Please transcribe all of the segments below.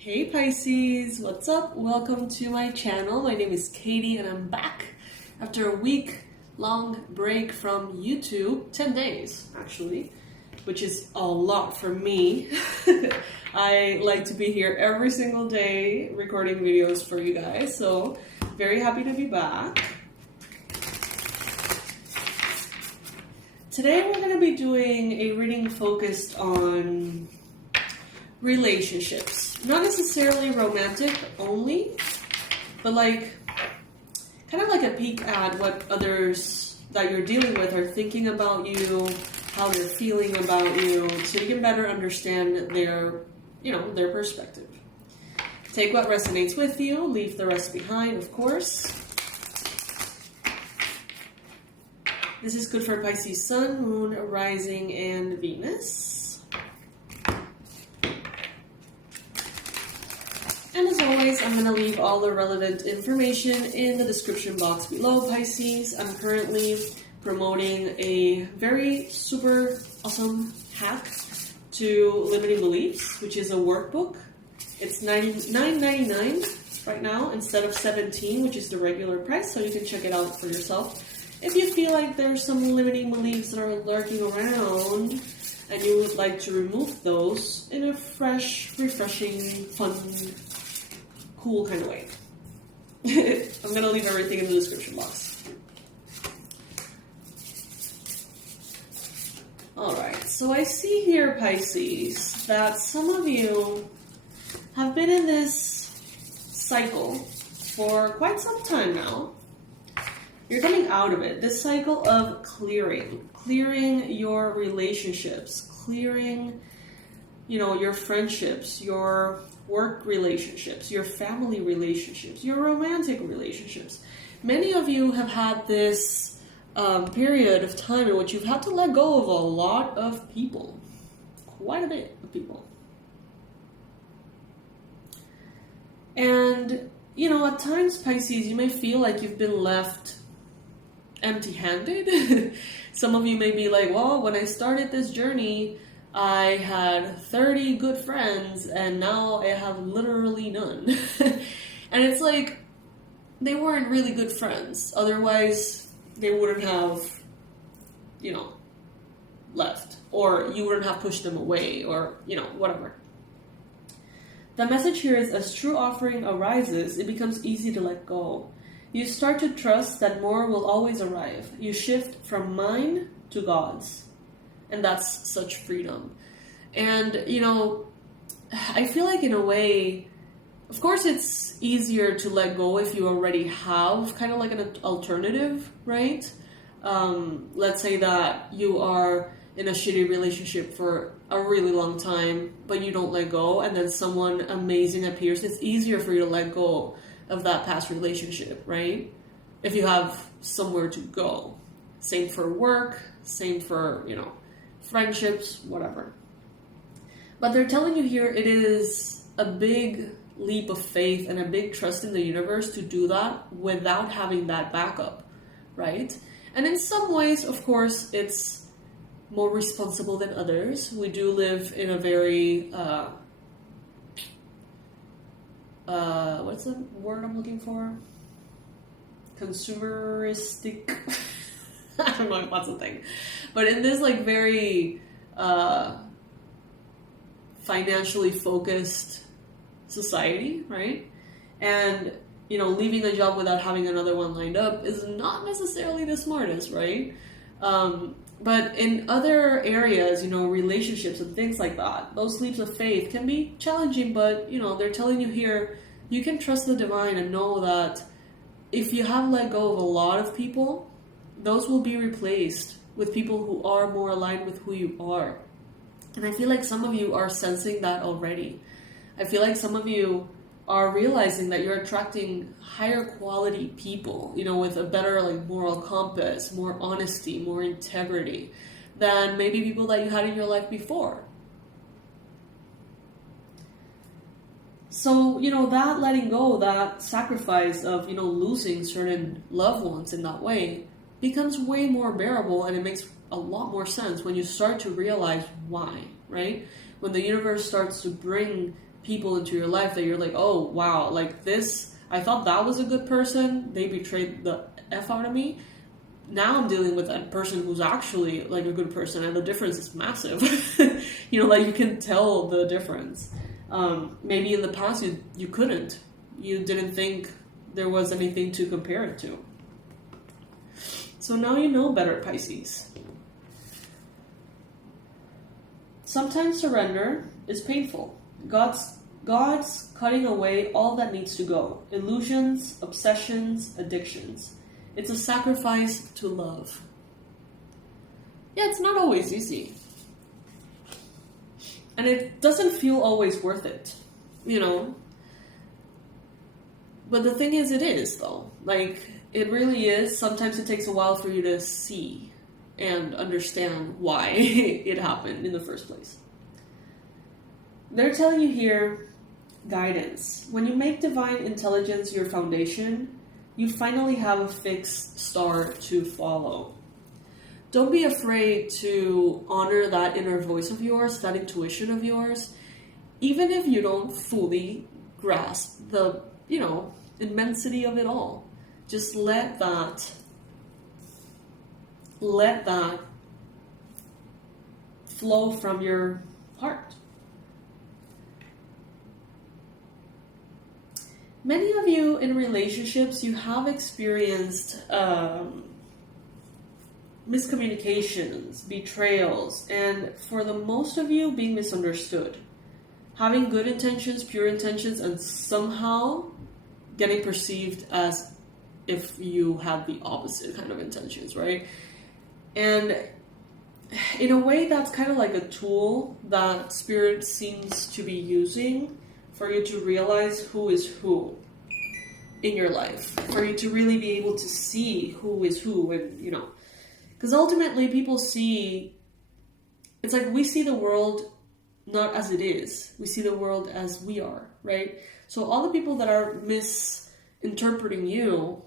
Hey Pisces, what's up? Welcome to my channel. My name is Katie and I'm back after a week-long break from YouTube, 10 days actually, which is a lot for me. I like to be here every single day recording videos for you guys, so very happy to be back. Today we're going to be doing a reading focused on relationships. Not necessarily romantic only, but like kind of like a peek at what others that you're dealing with are thinking about you, how they're feeling about you, so you can better understand their perspective. Take what resonates with you, leave the rest behind, of course. This is good for Pisces Sun, Moon, Rising, and Venus. And as always, I'm going to leave all the relevant information in the description box below, Pisces. I'm currently promoting a very super awesome hack to limiting beliefs, which is a workbook. It's $9.99 right now instead of $17, which is the regular price, so you can check it out for yourself. If you feel like there's some limiting beliefs that are lurking around and you would like to remove those in a fresh, refreshing, fun, cool kind of way. I'm going to leave everything in the description box. Alright, so I see here, Pisces, that some of you have been in this cycle for quite some time now. You're coming out of it. This cycle of clearing your relationships, clearing, your friendships, your work relationships, your family relationships, your romantic relationships. Many of you have had this period of time in which you've had to let go of a lot of people, quite a bit of people. And, at times, Pisces, you may feel like you've been left empty-handed. Some of you may be like, well, when I started this journey, I had 30 good friends and now I have literally none. And it's like, they weren't really good friends. Otherwise, they wouldn't have, left. Or you wouldn't have pushed them away or, whatever. The message here is, as true offering arises, it becomes easy to let go. You start to trust that more will always arrive. You shift from mine to God's. And that's such freedom. And, I feel like in a way, of course it's easier to let go if you already have kind of like an alternative, right? Let's say that you are in a shitty relationship for a really long time, but you don't let go, and then someone amazing appears. It's easier for you to let go of that past relationship, right? If you have somewhere to go. Same for work, same for, friendships, whatever. But they're telling you here it is a big leap of faith and a big trust in the universe to do that without having that backup, right? And in some ways, of course, it's more responsible than others. We do live in a very, what's the word I'm looking for? Consumeristic. I don't know if that's a thing. But in this very financially focused society, right? And, leaving a job without having another one lined up is not necessarily the smartest, right? But in other areas, relationships and things like that, those leaps of faith can be challenging, but, they're telling you here, you can trust the divine and know that if you have let go of a lot of people, those will be replaced with people who are more aligned with who you are. And I feel like some of you are sensing that already. I feel like some of you are realizing that you're attracting higher quality people, with a better moral compass, more honesty, more integrity than maybe people that you had in your life before. So, that letting go, that sacrifice of, losing certain loved ones in that way becomes way more bearable, and it makes a lot more sense when you start to realize why, right? When the universe starts to bring people into your life that you're like, oh, wow, like this, I thought that was a good person. They betrayed the F out of me. Now I'm dealing with a person who's actually like a good person, and the difference is massive. You know, like you can tell the difference. Maybe in the past you couldn't. You didn't think there was anything to compare it to. So now you know better, Pisces. Sometimes surrender is painful. God's cutting away all that needs to go. Illusions, obsessions, addictions. It's a sacrifice to love. Yeah, it's not always easy. And it doesn't feel always worth it, you know? But the thing is, it is, though. Like, it really is. Sometimes it takes a while for you to see and understand why it happened in the first place. They're telling you here, guidance. When you make divine intelligence your foundation, you finally have a fixed star to follow. Don't be afraid to honor that inner voice of yours, that intuition of yours, even if you don't fully grasp the, you know, immensity of it all. Just let that flow from your heart. Many of you in relationships, you have experienced miscommunications, betrayals, and for the most of you, being misunderstood. Having good intentions, pure intentions, and somehow getting perceived as if you had the opposite kind of intentions, right? And in a way, that's kind of like a tool that Spirit seems to be using for you to realize who is who in your life, for you to really be able to see who is who, and, you know, because ultimately people see, it's like we see the world not as it is, we see the world as we are, right? So all the people that are misinterpreting you,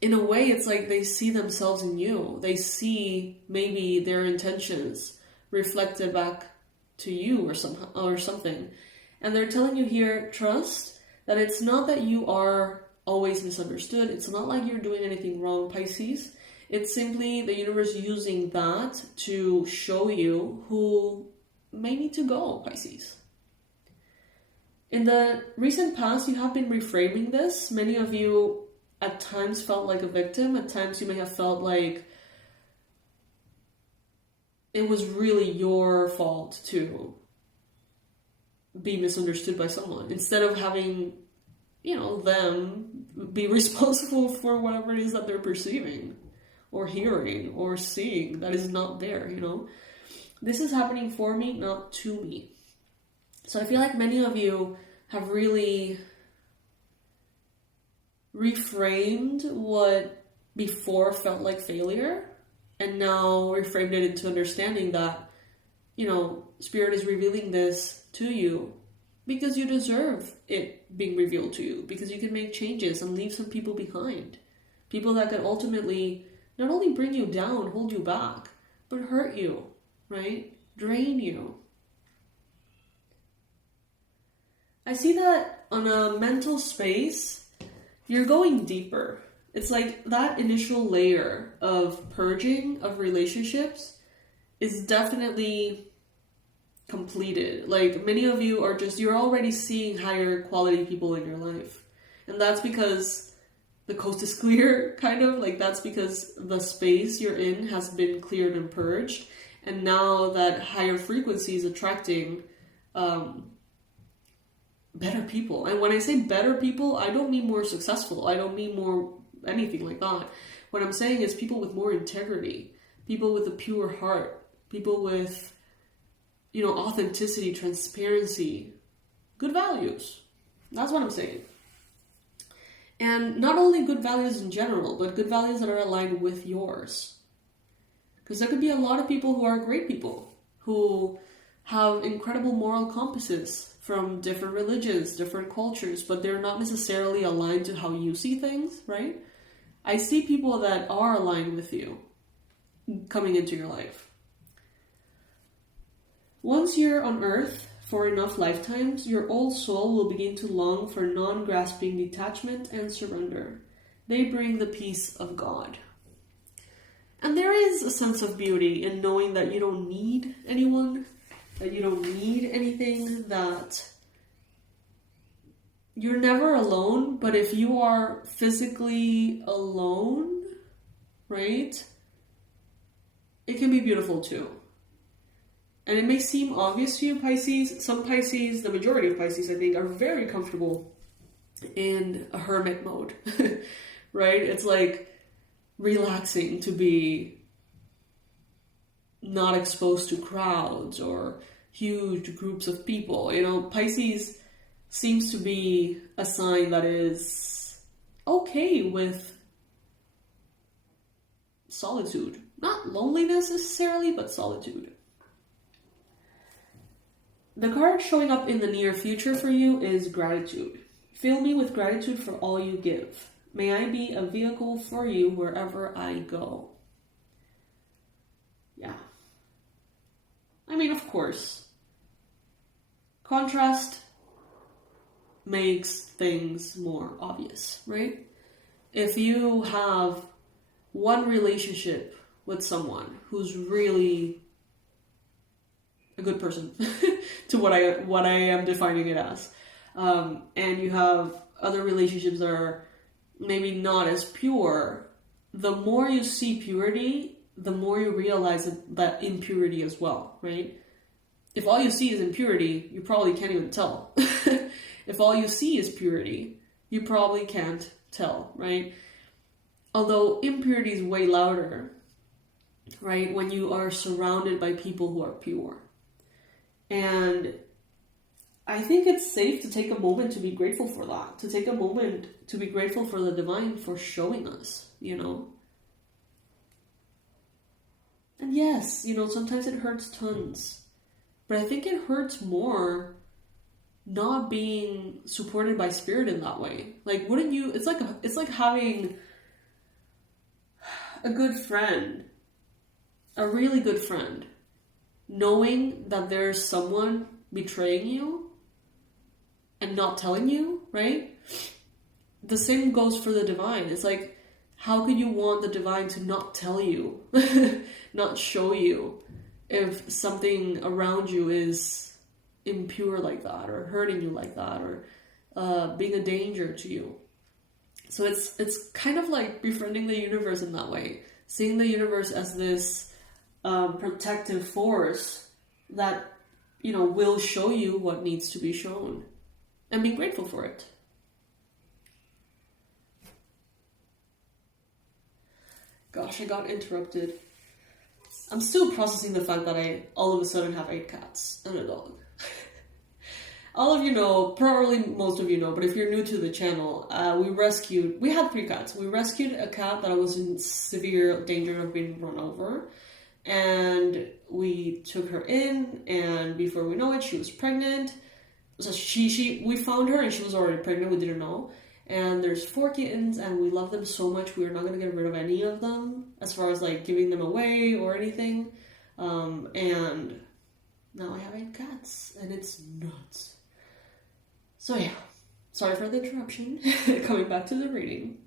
in a way, it's like they see themselves in you. They see maybe their intentions reflected back to you or something. And they're telling you here, trust that it's not that you are always misunderstood. It's not like you're doing anything wrong, Pisces. It's simply the universe using that to show you who may need to go, Pisces. In the recent past, you have been reframing this. Many of you at times felt like a victim. At times you may have felt like it was really your fault to be misunderstood by someone, instead of having, you know, them be responsible for whatever it is that they're perceiving or hearing or seeing that is not there, you know. This is happening for me, not to me. So I feel like many of you have really reframed what before felt like failure, and now reframed it into understanding that, you know, Spirit is revealing this to you because you deserve it being revealed to you, because you can make changes and leave some people behind. People that can ultimately not only bring you down, hold you back, but hurt you, right? Drain you. I see that on a mental space, you're going deeper. It's like that initial layer of purging of relationships is definitely completed. Like, many of you are just, you're already seeing higher quality people in your life. And that's because the coast is clear, kind of. Like, that's because the space you're in has been cleared and purged. And now that higher frequency is attracting better people. And when I say better people, I don't mean more successful. I don't mean more anything like that. What I'm saying is people with more integrity, people with a pure heart, people with, you know, authenticity, transparency, good values. That's what I'm saying. And not only good values in general, but good values that are aligned with yours. Because there could be a lot of people who are great people, who have incredible moral compasses from different religions, different cultures, but they're not necessarily aligned to how you see things, right? I see people that are aligned with you coming into your life. Once you're on Earth for enough lifetimes, your old soul will begin to long for non-grasping detachment and surrender. They bring the peace of God. And there is a sense of beauty in knowing that you don't need anyone, that you don't need anything, that you're never alone, but if you are physically alone, right, it can be beautiful too. And it may seem obvious to you, Pisces. Some Pisces, the majority of Pisces, I think, are very comfortable in a hermit mode, right? It's like relaxing to be not exposed to crowds or huge groups of people. You know, Pisces seems to be a sign that is okay with solitude. Not loneliness necessarily, but solitude. The card showing up in the near future for you is gratitude. Fill me with gratitude for all you give. May I be a vehicle for you wherever I go. Yeah. I mean, of course, contrast makes things more obvious, right? If you have one relationship with someone who's really a good person to what I am defining it as, and you have other relationships that are maybe not as pure, the more you see purity, the more you realize that impurity as well, right? If all you see is impurity, you probably can't even tell. If all you see is purity, you probably can't tell, right? Although impurity is way louder, right, when you are surrounded by people who are pure. And I think it's safe to take a moment to be grateful for that, to take a moment to be grateful for the divine for showing us, you know. And yes, you know, sometimes it hurts tons, but I think it hurts more not being supported by spirit in that way. Like, wouldn't you, it's like having a good friend, a really good friend, knowing that there's someone betraying you and not telling you, right? The same goes for the divine. It's like, how could you want the divine to not tell you, not show you if something around you is impure like that, or hurting you like that, or being a danger to you? So it's kind of like befriending the universe in that way, seeing the universe as this protective force that, you know, will show you what needs to be shown, and be grateful for it. Gosh, I got interrupted. I'm still processing the fact that I all of a sudden have 8 cats and a dog. All of you know, probably most of you know, but if you're new to the channel, we had 3 cats. We rescued a cat that was in severe danger of being run over, and we took her in, and before we know it, she was pregnant. So we found her and she was already pregnant, we didn't know. And there's 4 kittens, and we love them so much, we are not going to get rid of any of them, as far as like giving them away or anything. And now I have 8 cats, and it's nuts. So yeah, sorry for the interruption. Coming back to the reading.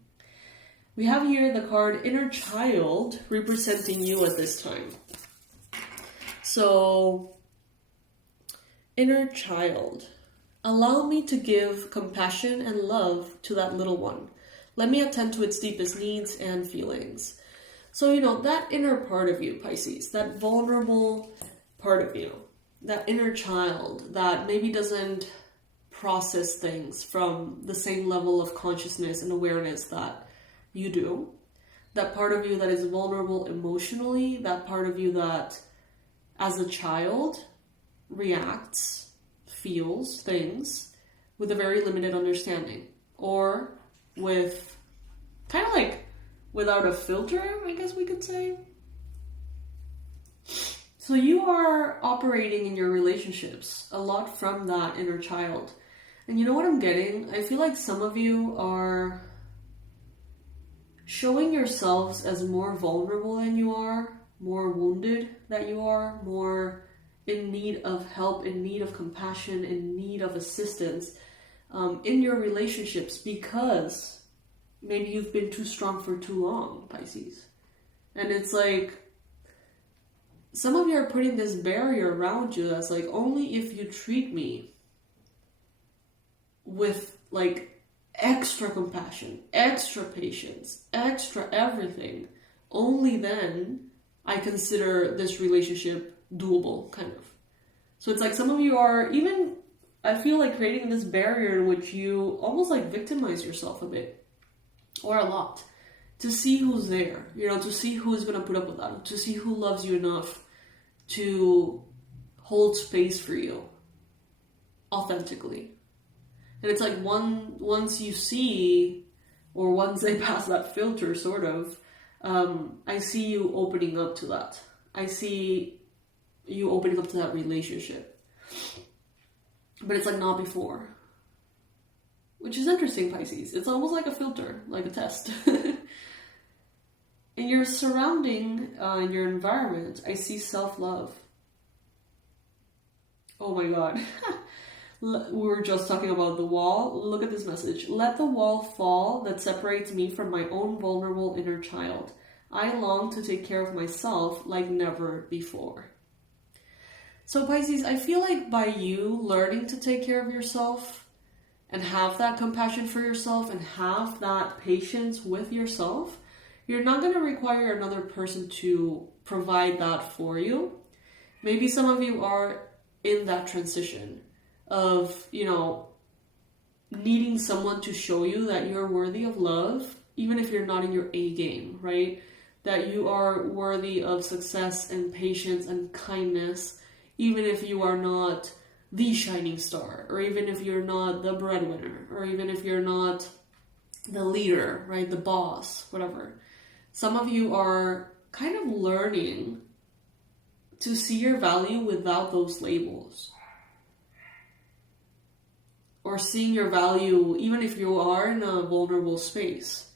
We have here the card Inner Child, representing you at this time. So, Inner Child. Allow me to give compassion and love to that little one. Let me attend to its deepest needs and feelings. So, you know, that inner part of you, Pisces, that vulnerable part of you, that inner child that maybe doesn't process things from the same level of consciousness and awareness that you do, that part of you that is vulnerable emotionally, that part of you that as a child reacts, feels things with a very limited understanding, or with kind of like without a filter, I guess we could say. So you are operating in your relationships a lot from that inner child. And you know what I'm getting? I feel like some of you are showing yourselves as more vulnerable than you are, more wounded than you are, more in need of help, in need of compassion, in need of assistance in your relationships because maybe you've been too strong for too long, Pisces. And it's like, some of you are putting this barrier around you that's like, only if you treat me with like extra compassion, extra patience, extra everything, only then I consider this relationship doable, kind of. So it's like some of you are even, I feel like, creating this barrier in which you almost like victimize yourself a bit, or a lot, to see who's there, you know, to see who's going to put up with that, to see who loves you enough to hold space for you authentically. And it's like once you see, or once they pass that filter, sort of, I see you opening up to that. I see you opening up to that relationship. But it's like not before. Which is interesting, Pisces. It's almost like a filter, like a test. In your surrounding, in your environment, I see self-love. Oh my God. We were just talking about the wall. Look at this message. Let the wall fall that separates me from my own vulnerable inner child. I long to take care of myself like never before. So Pisces, I feel like by you learning to take care of yourself and have that compassion for yourself and have that patience with yourself, you're not going to require another person to provide that for you. Maybe some of you are in that transition of, you know, needing someone to show you that you're worthy of love, even if you're not in your A game, right? That you are worthy of success and patience and kindness, even if you are not the shining star, or even if you're not the breadwinner, or even if you're not the leader, right? The boss, whatever. Some of you are kind of learning to see your value without those labels. Or seeing your value even if you are in a vulnerable space.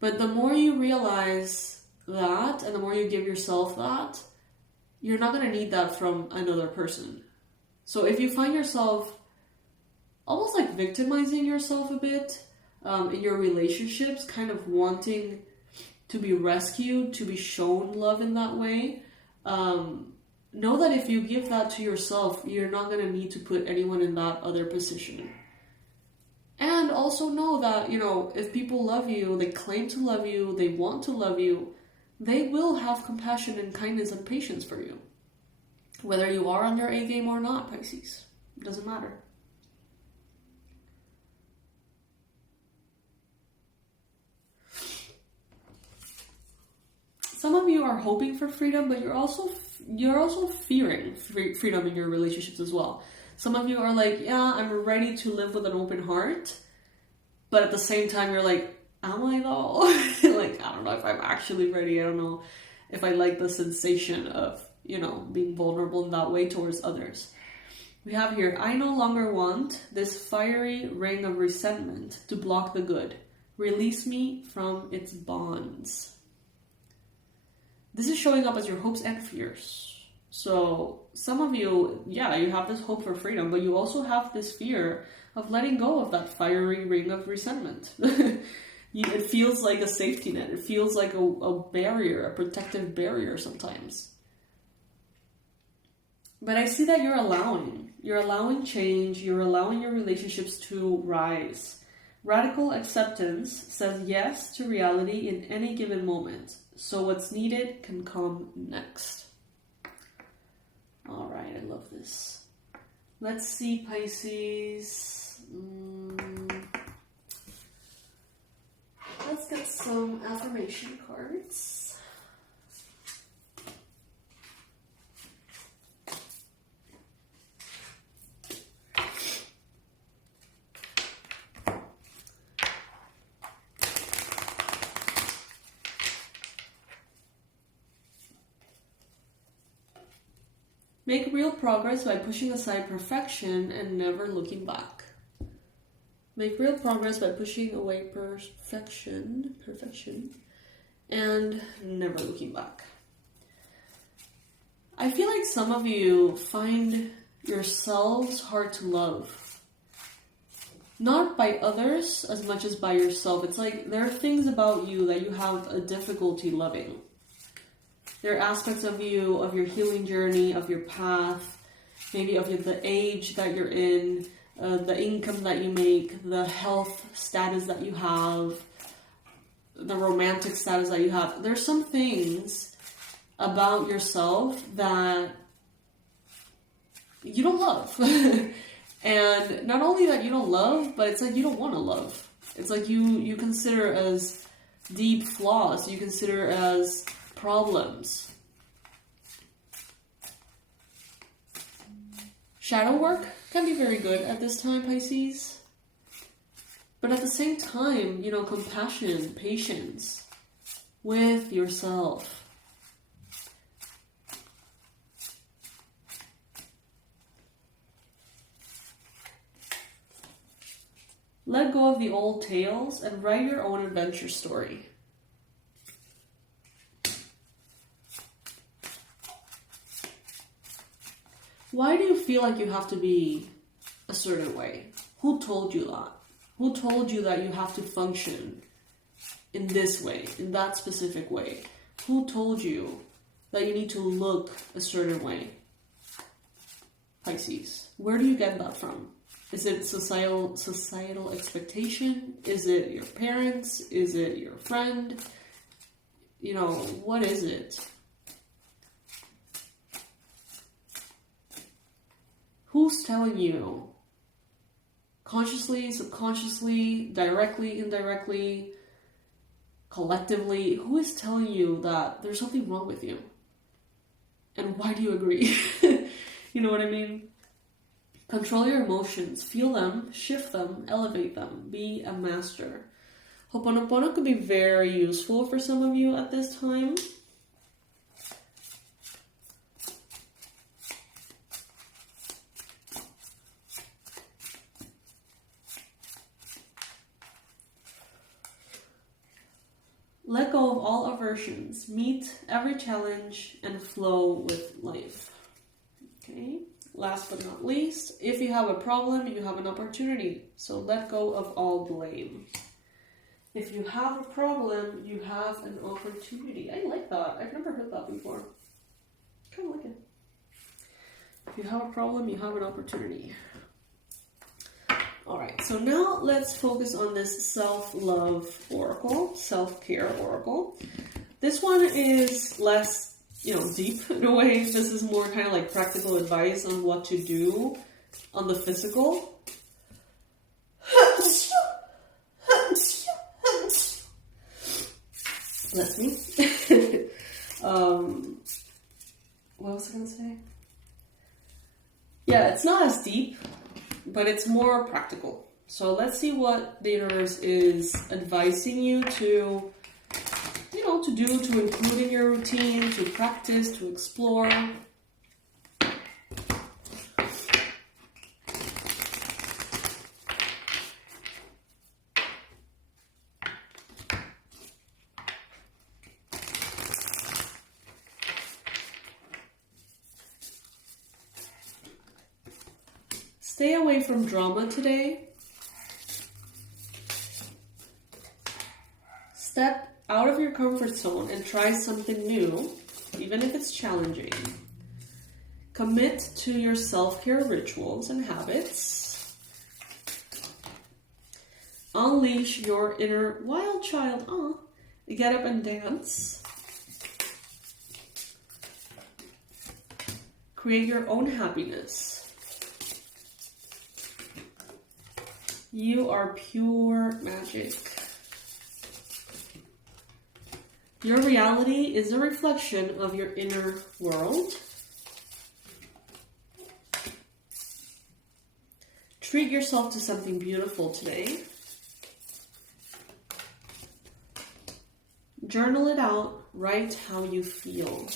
But the more you realize that, and the more you give yourself that, you're not going to need that from another person. So if you find yourself almost like victimizing yourself a bit in your relationships, kind of wanting to be rescued, to be shown love in that way, know that if you give that to yourself, you're not going to need to put anyone in that other position. And also know that, you know, if people love you, they claim to love you, they want to love you, they will have compassion and kindness and patience for you. Whether you are on your A game or not, Pisces. It doesn't matter. Some of you are hoping for freedom, but you're also fearing freedom in your relationships as well. Some of you are like, yeah, I'm ready to live with an open heart. But at the same time, you're like, am I though? Like, I don't know if I'm actually ready. I don't know if I like the sensation of, you know, being vulnerable in that way towards others. We have here, I no longer want this fiery ring of resentment to block the good. Release me from its bonds. This is showing up as your hopes and fears. So some of you, yeah, you have this hope for freedom, but you also have this fear of letting go of that fiery ring of resentment. It feels like a safety net. It feels like a barrier, a protective barrier sometimes. But I see that you're allowing change. You're allowing your relationships to rise. Radical acceptance says yes to reality in any given moment. So what's needed can come next. All right, I love this. Let's see, Pisces. Let's get some affirmation cards. Make real progress by pushing aside perfection and never looking back. Make real progress by pushing away perfection, and never looking back. I feel like some of you find yourselves hard to love. Not by others as much as by yourself. It's like there are things about you that you have a difficulty loving. There are aspects of you, of your healing journey, of your path, maybe of the age that you're in, the income that you make, the health status that you have, the romantic status that you have. There's some things about yourself that you don't love. And not only that you don't love, but it's like you don't want to love. It's like you consider as deep flaws, you consider as problems. Shadow work can be very good at this time, Pisces. But at the same time, you know, compassion, patience with yourself. Let go of the old tales and write your own adventure story. Why do you feel like you have to be a certain way? Who told you that? Who told you that you have to function in this way, in that specific way? Who told you that you need to look a certain way? Pisces, where do you get that from? Is it societal expectation? Is it your parents? Is it your friend? You know, what is it? Who's telling you? Consciously, subconsciously, directly, indirectly, collectively, who is telling you that there's something wrong with you? And why do you agree? You know what I mean? Control your emotions, feel them, shift them, elevate them, be a master. Ho'oponopono could be very useful for some of you at this time. Let go of all aversions, meet every challenge, and flow with life. Okay. Last but not least, if you have a problem, you have an opportunity. So let go of all blame. If you have a problem, you have an opportunity. I like that. I've never heard that before. Kind of like it. If you have a problem, you have an opportunity. Alright, so now let's focus on this self-love oracle, self-care oracle. This one is less deep in a way. This is more kind of like practical advice on what to do on the physical. That's me. What was I going to say? Yeah, it's not as deep, but it's more practical. So let's see what the universe is advising you to do, to include in your routine, to practice, to explore. Stay away from drama today. Step out of your comfort zone and try something new, even if it's challenging. Commit to your self-care rituals and habits. Unleash your inner wild child. Get up and dance. Create your own happiness. You are pure magic. Your reality is a reflection of your inner world. Treat yourself to something beautiful today. Journal it out. Write how you feel.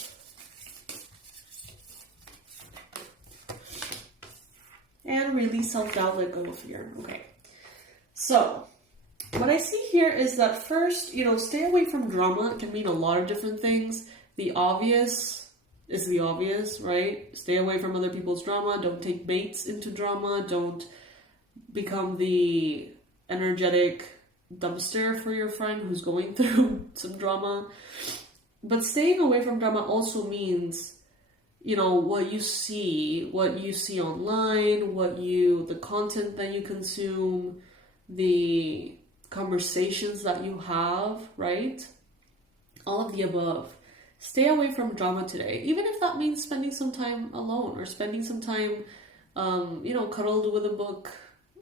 And release self-doubt. Let go of fear. Okay. So, what I see here is that first, stay away from drama. It can mean a lot of different things. The obvious, is the obvious, right? Stay away from other people's drama. Don't take baits into drama. Don't become the energetic dumpster for your friend who's going through some drama. But staying away from drama also means, you know, what you see online, the content that you consume, the conversations that you have, right? All of the above. Stay away from drama today, even if that means spending some time alone or spending some time, cuddled with a book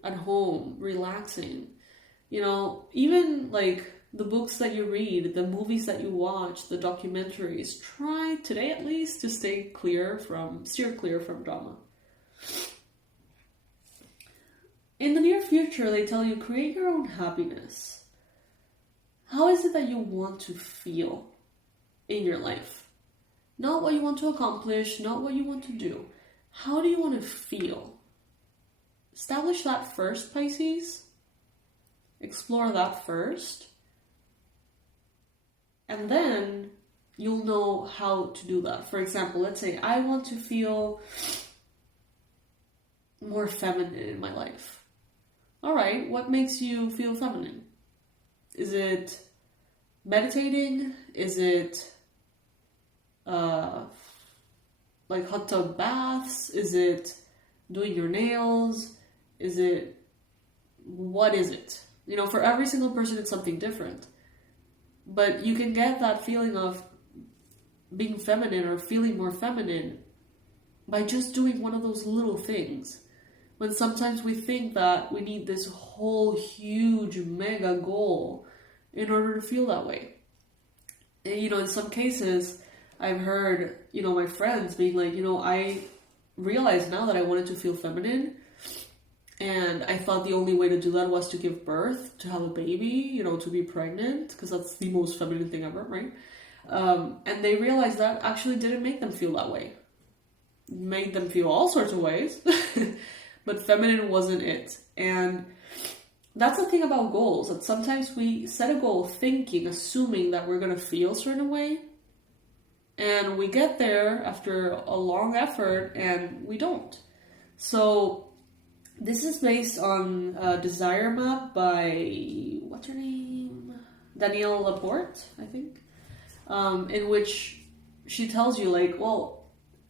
at home, relaxing. You know, even like the books that you read, the movies that you watch, the documentaries, try today at least to steer clear from drama. In the near future, they tell you, create your own happiness. How is it that you want to feel in your life? Not what you want to accomplish, not what you want to do. How do you want to feel? Establish that first, Pisces. Explore that first. And then you'll know how to do that. For example, let's say I want to feel more feminine in my life. All right, what makes you feel feminine? Is it meditating? Is it like hot tub baths? Is it doing your nails? What is it? You know, for every single person, it's something different. But you can get that feeling of being feminine or feeling more feminine by just doing one of those little things. When sometimes we think that we need this whole huge mega goal in order to feel that way. And, you know, in some cases, I've heard, you know, my friends being like, you know, I realize now that I wanted to feel feminine. And I thought the only way to do that was to give birth, to have a baby, you know, to be pregnant, because that's the most feminine thing ever, right? And they realized that actually didn't make them feel that way. It made them feel all sorts of ways, but feminine wasn't it. And that's the thing about goals, that sometimes we set a goal assuming that we're going to feel a certain way, and we get there after a long effort, and we don't. So this is based on a desire map by, what's her name? Danielle Laporte, I think. In which she tells you, like, well,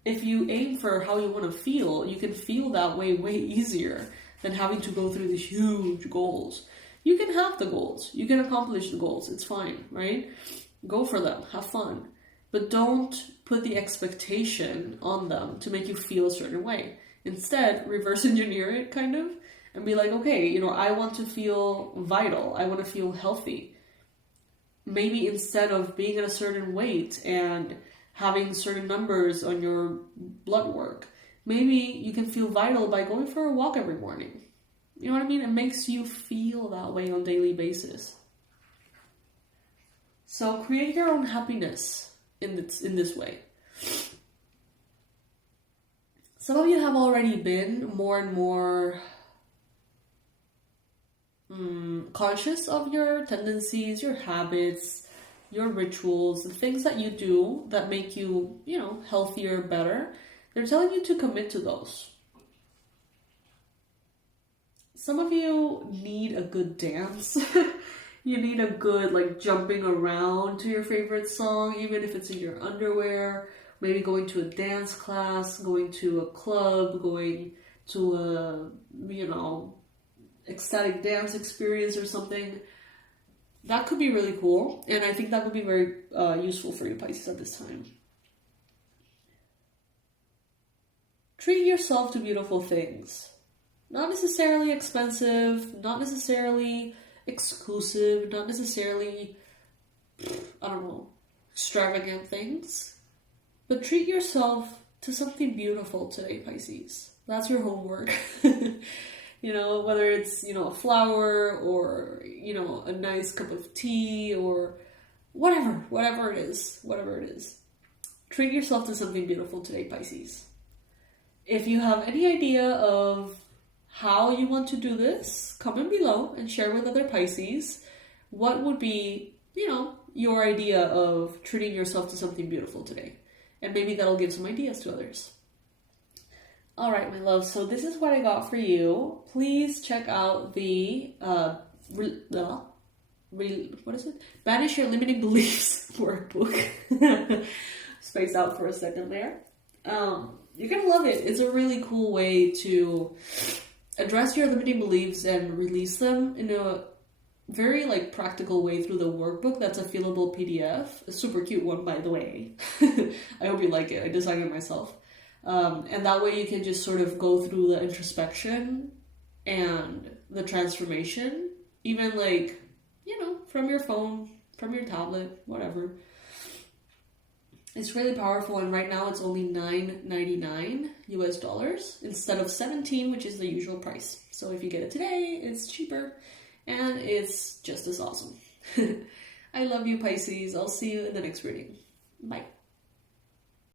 if you aim for how you want to feel, you can feel that way easier than having to go through these huge goals. You can have the goals. You can accomplish the goals. It's fine, right? Go for them. Have fun. But don't put the expectation on them to make you feel a certain way. Instead, reverse engineer it, kind of, and be like, okay, you know, I want to feel vital. I want to feel healthy. Maybe instead of being at a certain weight and having certain numbers on your blood work, maybe you can feel vital by going for a walk every morning. You know what I mean? It makes you feel that way on a daily basis. So create your own happiness in this way. Some of you have already been more and more conscious of your tendencies, your habits, your rituals, the things that you do that make you, you know, healthier, better. They're telling you to commit to those. Some of you need a good dance. You need a good, like, jumping around to your favorite song, even if it's in your underwear. Maybe going to a dance class, going to a club, going to a, you know, ecstatic dance experience or something. That could be really cool. And I think that would be very useful for you, Pisces, at this time. Treat yourself to beautiful things. Not necessarily expensive, not necessarily exclusive, not necessarily, extravagant things. But treat yourself to something beautiful today, Pisces. That's your homework. You know, whether it's, you know, a flower or, you know, a nice cup of tea or whatever it is. Treat yourself to something beautiful today, Pisces. If you have any idea of how you want to do this, comment below and share with other Pisces what would be, you know, your idea of treating yourself to something beautiful today. And maybe that'll give some ideas to others. All right, my love. So this is what I got for you. Please check out the what is it? Banish Your Limiting Beliefs workbook. Spaced out for a second there. You're gonna love it. It's a really cool way to address your limiting beliefs and release them in a very like practical way through the workbook. That's a fillable PDF. A super cute one, by the way. I hope you like it. I designed it myself. And that way you can just sort of go through the introspection and the transformation, even like, you know, from your phone, from your tablet, whatever. It's really powerful, and right now it's only $9.99 US instead of $17, which is the usual price. So if you get it today, it's cheaper and it's just as awesome. I love you, Pisces. I'll see you in the next reading. Bye.